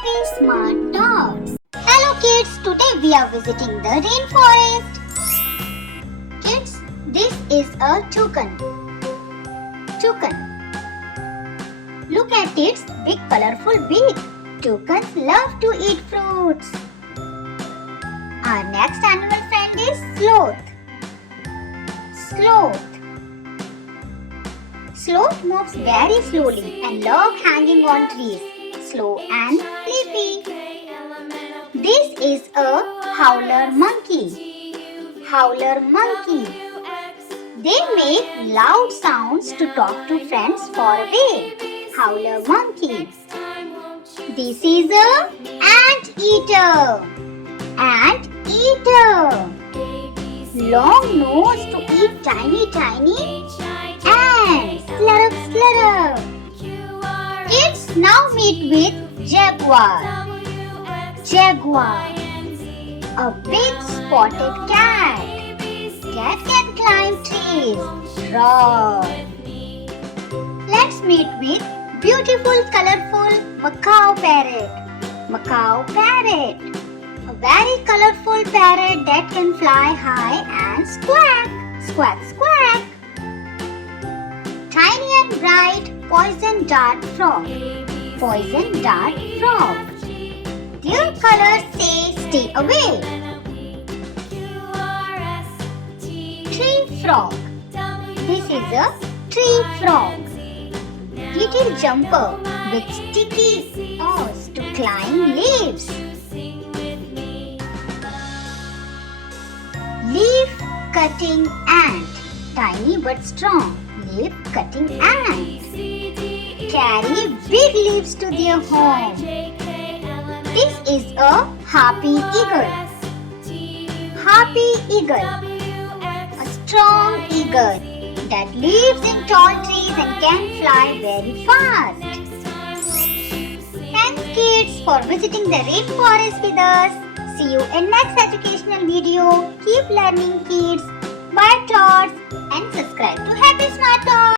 Happy Smart Tots. Hello kids, today we are visiting the rainforest. Kids, this is a toucan. Toucan. Look at its big colorful beak. Toucans love to eat fruits. Our next animal friend is sloth. Sloth. Sloth moves very slowly and love hanging on trees, slow and sleepy. This is a howler monkey. Howler monkey. They make loud sounds to talk to friends far away. Howler monkey. This is a anteater. Anteater. Long nose to eat tiny ants. Slurp, slurp. Kids, now meet with Jaguar. Jaguar. A big spotted cat. Cat can climb trees. Roar. Let's meet with beautiful, colorful macaw parrot. Macaw parrot. A very colorful parrot that can fly high and squawk. Squawk, squawk. Tiny and bright poison dart frog. Poison dart frog. Their colors say stay away. Tree frog. This is a tree frog. Little jumper with sticky paws to climb leaves. Leaf cutting ant. Tiny but strong. Leaf cutting ant. Carry big leaves to their home. This is a harpy eagle. Harpy eagle. A strong eagle that lives in tall trees and can fly very fast. Thanks kids for visiting the rainforest with us. See you in next educational video. Keep learning kids. Bye Tots and subscribe to Happy Smart Tots.